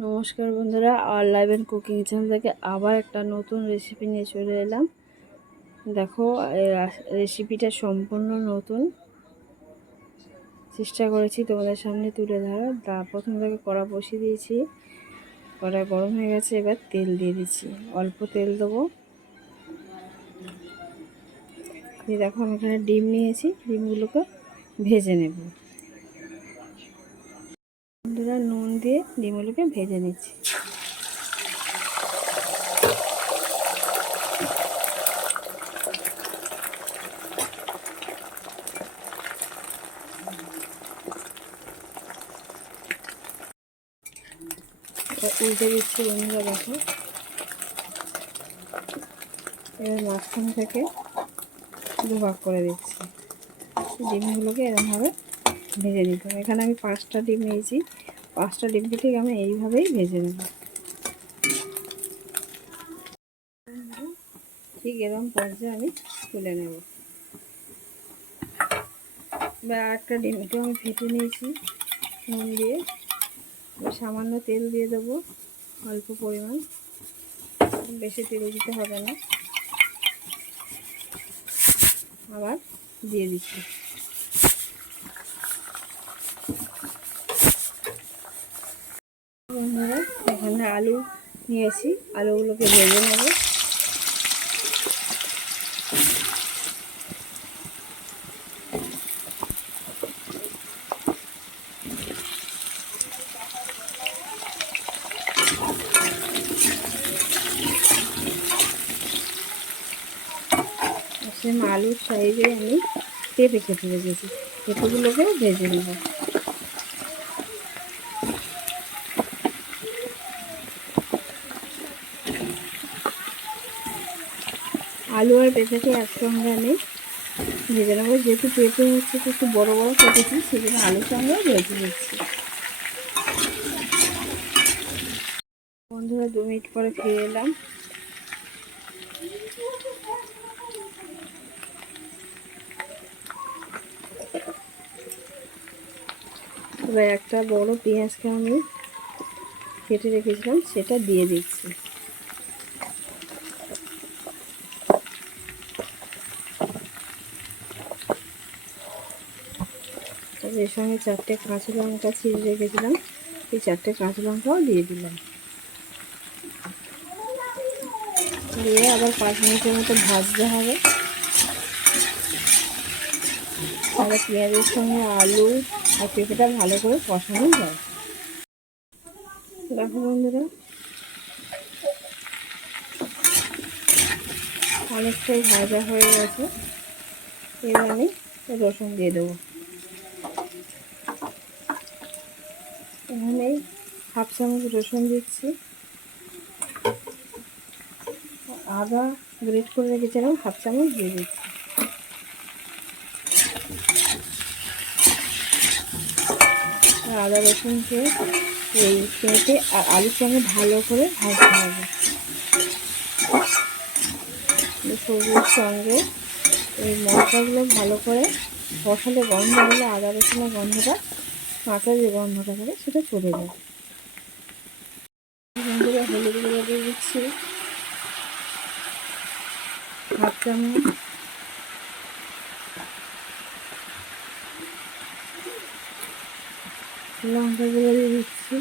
নমস্কার বন্ধুরা, আর লাইভ অ্যান্ড কুকিং চ্যানেল থেকে আবার একটা নতুন রেসিপি নিয়ে চলে এলাম। দেখো রেসিপিটা সম্পূর্ণ নতুন। চেষ্টা করেছি তোমাদের সামনে তুলে ধরা তা প্রথম থেকে কড়া বসিয়ে দিয়েছি। কড়া গরম হয়ে গেছে, এবার তেল দিয়ে দিচ্ছি। অল্প তেল দেবো। দেখো, আমি এখানে ডিম নিয়েছি। ডিমগুলোকে ভেজে নেব। বন্ধুরা নুন দিয়ে ডিমগুলোকে ভেজে নিচ্ছি। উল্টে দিচ্ছি বন্ধুরা দেখো এবার মাঝখান থেকে দু ভাগ করে দিচ্ছি। ডিমগুলোকে এরকমভাবে ভেজে নিতে হবে। এখানে আমি পাঁচটা ডিম নিয়েছি। পাঁচটা ডিমকে ঠিক আমি এইভাবেই ভেজে নেব। ঠিক এরকম পর্যায়ে আমি তুলে নেব। বা একটা ডিমকে আমি ফেটে নিয়েছি, নুন দিয়ে। সামান্য তেল দিয়ে দেবো অল্প পরিমাণ। বেশি তেল দিতে হবে না। আবার দিয়ে দিচ্ছি। এখানে আলু নিয়েছি। আলুগুলোকে ভেজে নেব। আলুর সাইজে আমি পেঁপে কেটে রেখেছি পেঁপেগুলোকে ভেজে নেব। আলু আর পেঁপেকে একসঙ্গে আমি ভেজে নেব। যেহেতু পেঁপে হচ্ছে একটু বড়ো বড়ো কেটেছি সেজন্য আলুর সঙ্গে ভেজে নিচ্ছি। বন্ধুরা, দু মিনিট পরে ফিরে এলাম। এবার একটা বড় পেঁয়াজকে আমি কেটে রেখেছিলাম, সেটা দিয়ে দিচ্ছি। এর সঙ্গে চারটে কাঁচা লঙ্কা ছিঁড়ে রেখেছিলাম। এই চারটে কাঁচা লঙ্কাও দিয়ে দিলাম। দিয়ে আবার পাঁচ মিনিটের মতো ভাজতে হবে। তাহলে পেঁয়াজের সঙ্গে আলু আর পেঁপেটা ভালো করে কষানো যায়। দেখো বন্ধুরা, অনেকটাই ভাজা হয়ে গেছে। এবার আমি রসুন দিয়ে দেবো। এখানে হাফ চামচ রসুন দিচ্ছি। আদা গ্রেট করে রেখেছিলাম, হাফ চামচ দিয়ে দিচ্ছি। আদা রসুনকে এই পেঁপে আর আলুর সঙ্গে ভালো করে ভাজতে হবে। সবুজ সঙ্গে এই মশলাগুলো ভালো করে বসালে গন্ধ হলে আদা, রসুনের গন্ধটা কাঁচা যে গন্ধটা করে সেটা চলে যায়। হলুদ দিচ্ছি। লঙ্কা দিয়ে দিচ্ছি।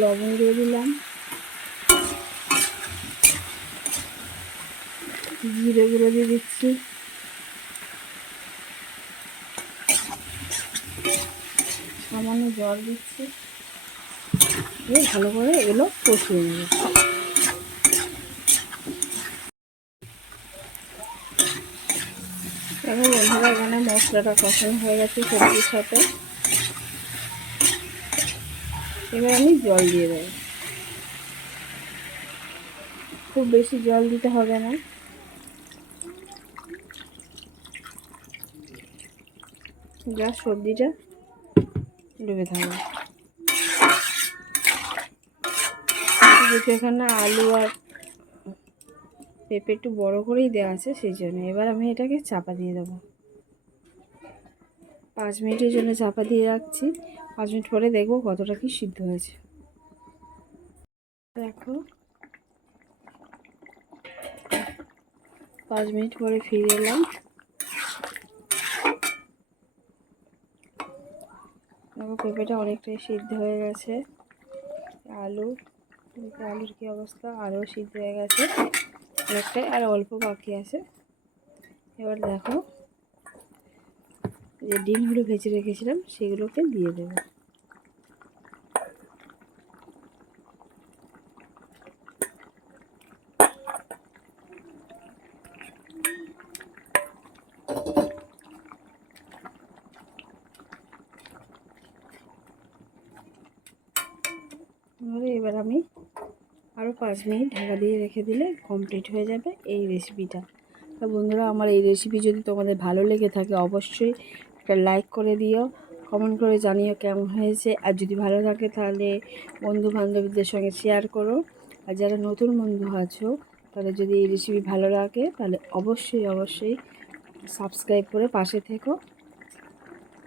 লবণ দিয়ে দিলাম। জিরে গুঁড়ো দিয়ে দিচ্ছি। সামান্য জল দিচ্ছি। দিয়ে ভালো করে এগুলো কষিয়ে নেব। দেখো বন্ধুরা, এখানে মশলাটা কষানো হয়ে গেছে সবজির সাথে। এবার আমি জল দিয়ে দেবো। খুব বেশি জল দিতে হবে না। যা সবজিটা ডুবে থাকবে। এখানে আলু আর পেঁপে একটু বড় করেই দেওয়া আছে, সেই জন্য। এবার আমি এটাকে চাপা দিয়ে দেবো। পাঁচ মিনিটের জন্য চাপা দিয়ে রাখছি। পাঁচ মিনিট পরে দেখব কতটা কি সিদ্ধ হয়েছে। দেখো। পাঁচ মিনিট পরে ফিরে এলাম দেখো পেঁপেটা অনেকটাই সিদ্ধ হয়ে গেছে। আলু, আলুর কী অবস্থা? আরও সিদ্ধ হয়ে গেছে। অনেকটাই, আর অল্প বাকি আছে। এবার দেখো, যে ডিমগুলো ভেজে রেখেছিলাম, সেগুলোকে দিয়ে দেবো এবারে এবার আমি আরও পাঁচ মিনিট ঢাকা দিয়ে রেখে দিলে কমপ্লিট হয়ে যাবে এই রেসিপিটা তো বন্ধুরা, আমার এই রেসিপি যদি তোমাদের ভালো লেগে থাকে, অবশ্যই একটা লাইক করে দিও কমেন্ট করে জানিও কেমন হয়েছে। আর যদি ভালো থাকে তাহলে বন্ধু বান্ধবীদের সঙ্গে শেয়ার করো। আর যারা নতুন বন্ধু আছো তাহলে যদি এই রেসিপি ভালো লাগে, তাহলে অবশ্যই অবশ্যই সাবস্ক্রাইব করে পাশে থেকো।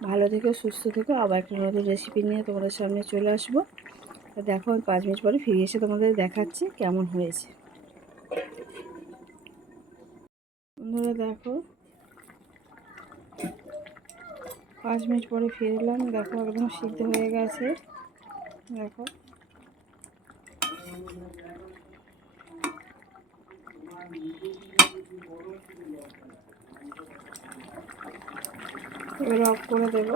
ভালো থেকো, সুস্থ থেকো। আবার একটা নতুন রেসিপি নিয়ে তোমাদের সামনে চলে আসব। তো দেখো, আমি পাঁচ মিনিট পরে ফিরে এসে তোমাদের দেখাচ্ছি কেমন হয়েছে। বন্ধুরা দেখো, পাঁচ মিনিট পরে ফিরলাম দেখো, একদম সিদ্ধ হয়ে গেছে। দেখো। এবার অফ করে দেবো।